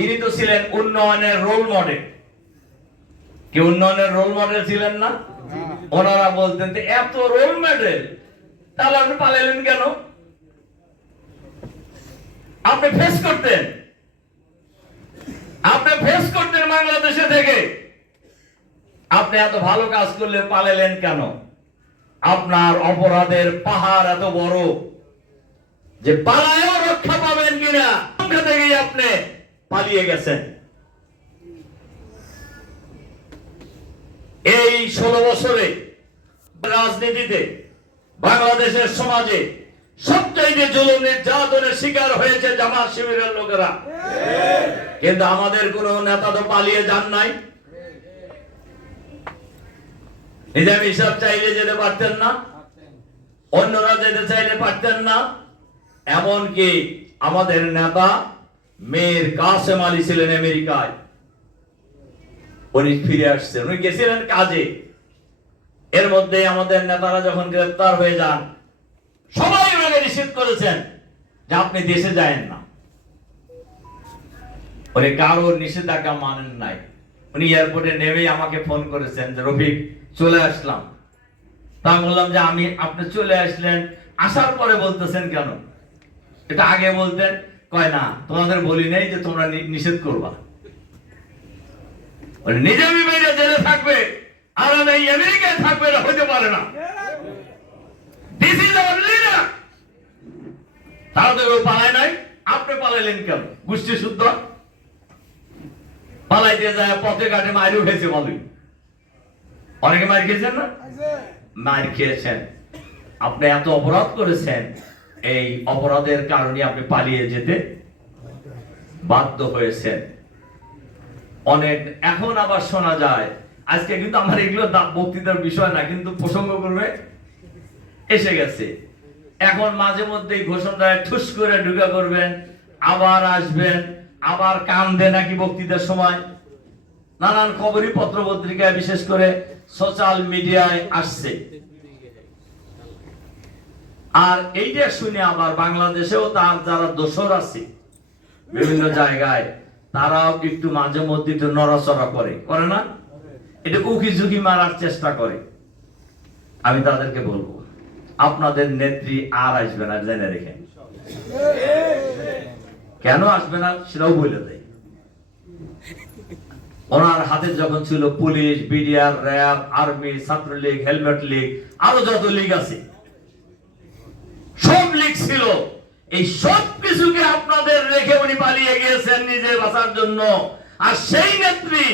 তিনি তো ছিলেন উন্নয়নের রোল মডেল। কি উন্নয়নের রোল মডেল ছিলেন না? ওনারা বলতেন যে এত রোল মডেল, তাহলে আপনি পালালেন কেন? আপনি ফেস করতেন বাংলাদেশে থেকে। আপনি এত ভালো কাজ করলে পালালেন কেন? আপনার অপরাধের পাহাড় এত বড় যে পালায়ও রক্ষা পাবেন কিনা সংখ্যা থেকেই আপনি পালিয়ে গেছেন। এই 16 বছরে রাজনীতিতে বাংলাদেশের সমাজে সবচাইতে জুলুম নির্যাতনের শিকার হয়েছে জামাত শিবিরের লোকেরা। কিন্তু আমাদের কোন নেতা তো পালিয়ে যান নাই। নিজামী সাহেব চাইলে যেতে পারতেন না, অন্যরা যেতে চাইলে পারতেন না। এমনকি আমাদের নেতা মীর কাসেম আলী ছিলেন আমেরিকায়, উনি ফিরে আসছেন, উনি গেছিলেন কাজে। এর মধ্যে আমাদের নেতারা যখন গ্রেফতার হয়ে যান, সবাই ওনাকে নিষেধ করেছেন যে আপনি দেশে যায়েন না। উনি কারোর নিষেধাজ্ঞা মানেন নাই। উনি এয়ারপোর্টে নেমেই আমাকে ফোন করেছেন যে রফিক চলে আসলাম। তা আমি বললাম যে আপনি চলে আসলেন, আসার পরে বলতেছেন কেন? এটা আগে বলতেন। কয় না, তোমাদের বলি নাই যে তোমরা নিষেধ করবা। নিজামী ভাইরা জেলে থাকবে আর এই আমেরিকায় থাকবে, এটা হতে পারে না। This is our leader. তারা তো পালায় নাই, আপনি পালাইলেন কেন? গোষ্ঠী শুদ্ধ পালাইতে যায় পথে ঘাটে মারিও খেয়েছে। বলি অনেকে মার খেয়েছেন না? মার খেয়েছেন। আপনি এত অপরাধ করেছেন, এই অপরাধের কারণে আপনি পালিয়ে যেতে বাধ্য হয়েছেন। অনেক এখন আবার শোনা যায়, আজকে কিন্তু আমার এগুলো বক্তৃতার বিষয় না, কিন্তু প্রসঙ্গ করবে এসে গেছে। এখন মাঝে মধ্যেই ঘোষণায় ঠুস করে ঢুকা করবেন, আবার আসবেন, আবার কান্দে নাকি বক্তৃতার সময়। নানান খবরই পত্র পত্রিকায় বিশেষ করে সোশ্যাল মিডিয়ায় আসছে। আর এইটা শুনে আবার বাংলাদেশেও তার যারা দোসর আছে বিভিন্ন জায়গায়, তারাও একটু মাঝে মধ্যে একটু নড়াচড়া করে না, এটা উকি ঝুঁকি মারার চেষ্টা করে। আমি তাদেরকে বলবো, আপনাদের নেত্রী আর আসবে না, জেনে রেখেন। কেন আসবে না সেটাও বলে দেয়। ওনার হাতে যখন ছিল police, BDR, RAB, army, Chhatra League, helmet League, আরো যত লীগ আছে সব লীগ ছিল। এই সব কিছুকে আপনাদের রেখে উনি পালিয়ে গিয়েছেন নিজে বাঁচার জন্য। আর সেই নেত্রী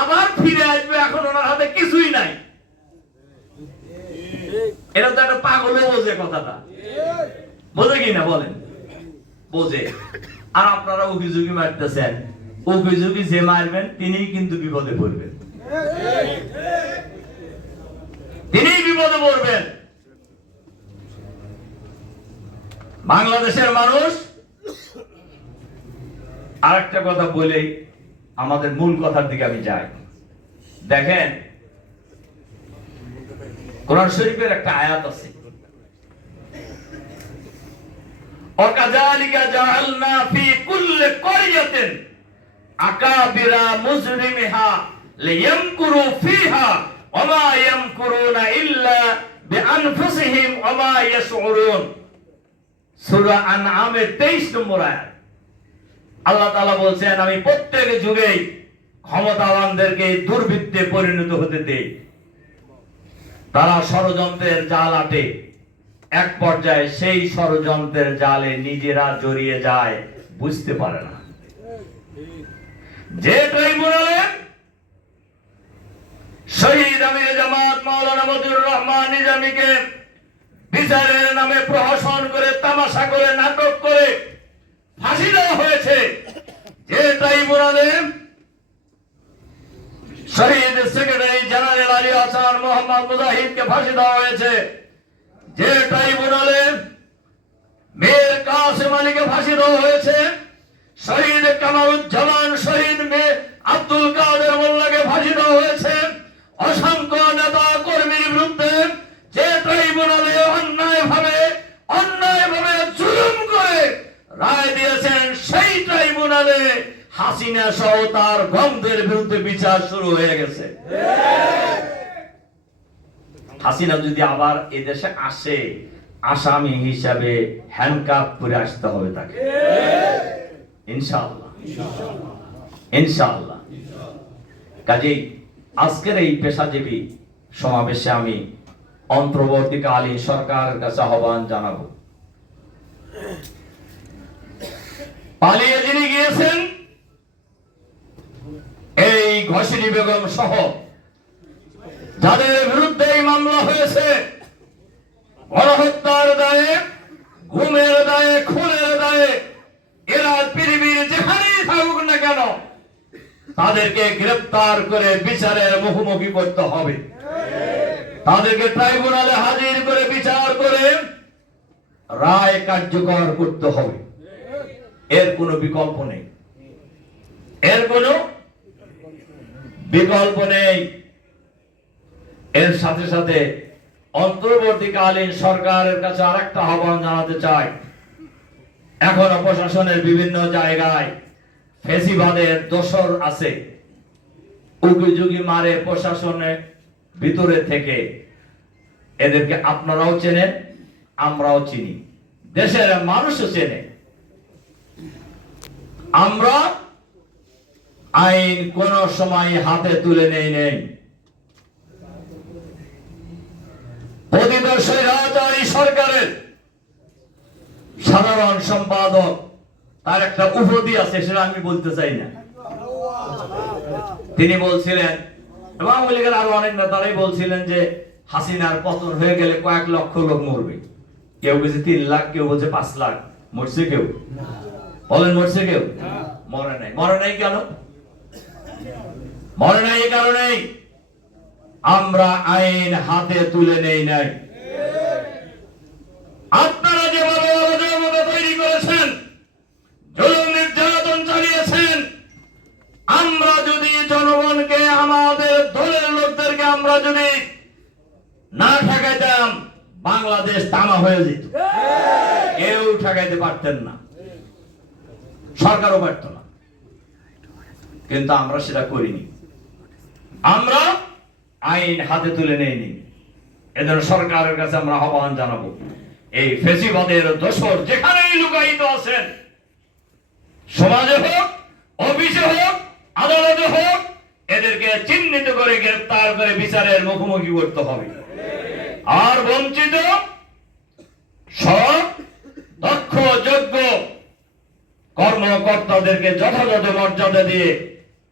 আবার ফিরে আসবে, এখন ওনার হাতে কিছুই নাই। এটা তো একটা পাগলও বোঝে কথাটা। বোঝে কি না বলেন? বোঝে। আর আপনারা উকি ঝুঁকি মারতেছেন। উকি ঝুঁকি যে মারবেন তিনিই কিন্তু বিপদে পড়বেন, তিনিই বিপদে পড়বেন। বাংলাদেশের মানুষ, আরেকটা কথা বলে আমাদের মূল কথার দিকে আমি যাই। দেখেন, কোরআন শরীফের একটা আয়াত আছে, ওয়াকাযালিকা জাআলনা ফি কুল্লি ক্বরিয়াতিন আকাবিরা মুজরিমিহা লিয়ামকুরু ফিহা ওয়া মা ইয়ামকুরুনা ইল্লা বিআনফুসিহিম ওয়া মা ইয়াশউরুন। সূরা আনআমের 23 নম্বর আয়াত। আল্লাহ তাআলা বলছেন, আমি প্রত্যেক যুগেই ক্ষমতাবানদেরকে দুর্বৃত্তে পরিণত হতে দেই। তারা ষড়যন্ত্রের জাল আটে, এক পর্যায়ে সেই ষড়যন্ত্রের জালে নিজেরা জড়িয়ে যায়, বুঝতে পারে না। যে ট্রাইব্যুনালে শহীদ আমির জামাত মাওলানা মতিউর রহমান নিজামীকে বিচারের নামে প্রহসন করে, তামাশা করে, নাটক করে ফাঁসি দেওয়া হয়েছে, যে ট্রাইব্যুনালে শহীদ সেক্রেটারি জেনারেল আলী হাসান মোহাম্মদ মুজাহিদকে ফাঁসি দেওয়া হয়েছে, যে ট্রাইব্যুনালে মীর কাসেম আলীকে ফাঁসি দেওয়া হয়েছে, শহীদ কামারুজ্জামান, শহীদ আব্দুল কাদের মোল্লাকে ফাঁসি দেওয়া হয়েছে, অসংখ্য নেতা কর্মীর বিরুদ্ধে যে ট্রাইব্যুনালে অন্যায়ভাবে জুলুম করে রায় দিয়েছেন, সেই ট্রাইব্যুনালে হাসিনা সহ তার গন্ধের বিরুদ্ধে বিচার শুরু হয়ে গেছে। হাসিনা যদি আবার এদেশে আসে, আসামি হিসাবে হ্যান্ডকাপ করে আসতে হবে তাকে, ইনশাআল্লাহ ইনশাআল্লাহ। কাজেই আজকের এই পেশাজীবী সমাবেশে আমি অন্তর্বর্তীকালীন সরকারের কাছে আহ্বান জানাবো, পালিয়ে যিনি গিয়েছেন এই ঘসিনী বেগম সহ যাদের বিরুদ্ধে এই মামলা হয়েছে, গণহত্যার দায়ে, গুমের দায়ে, খুনের দায়ে, এরা পৃথিবীর যেখানেই থাকুক না কেন তাদেরকে গ্রেফতার করে বিচারের মুখোমুখি করতে হবে। তাদেরকে ট্রাইব্যুনালে হাজির করে বিচার করে রায় কার্যকর করতে হবে। এর কোনো বিকল্প নেই, এর কোনো বিকল্প নেই। এর সাথে সাথে অন্তর্বর্তীকালীন সরকারের কাছে আরেকটা আহ্বান জানাতে চাই, এখনো প্রশাসনের বিভিন্ন জায়গায় ফেসিবাদের দোসর আছে, উকিঝুঁকি মারে প্রশাসনের ভিতরে থেকে। এদেরকে আপনারাও চেনেন, আমরাও চিনি, দেশের মানুষও চেনে। আমরা আইন কোন সময় হাতে তুলে নেই। পতিত স্বৈরাচারী সরকারের সাধারণ সম্পাদক, তার একটা উপাধি আছে, সেটা আমি বলতে চাই না। তিনি বলছিলেন, এবং আওয়ামী লীগের আরো অনেক নেতারাই বলছিলেন যে হাসিনার পতন হয়ে গেলে কয়েক লক্ষ লোক মরবে। কেউ বলছে 3 লাখ, কেউ বলছে 5 লাখ। মরছে কেউ? বলেন মরছে কেউ? মরে নাই। মরে নাই কেন? মরে নাই এই কারণেই আমরা আইন হাতে তুলে নেই নাই। আপনারা যেভাবে অরাজকতা তৈরি করেছেন, জুলুম নির্যাতন চালিয়েছেন, আমরা যদি জনগণকে, আমাদের দলের লোকদেরকে আমরা যদি না ঠেকাইতাম, বাংলাদেশ তামা হয়ে যেত। কেউ ঠেকাইতে পারতেন না, সরকারও পারত না। কিন্তু আমরা সেটা করিনি। আমরা আইন হাতে তুলে নেইনি। এদের সরকারের কাছে আমরা আহ্বান জানাবো, এই ফেসিবাদের দোসর যেখানেই লুকায়িত আছেন, সমাজে হোক, অফিসে হোক, আদালতে হোক, এদেরকে চিহ্নিত করে গ্রেফতার করে বিচারের মুখোমুখি করতে হবে। আর বঞ্চিত সৎ, দক্ষ, যোগ্য কর্মকর্তাদেরকে যথাযথ মর্যাদা দিয়ে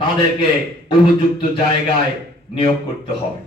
তাদেরকে উপযুক্ত জায়গায় নিয়োগ করতে হবে।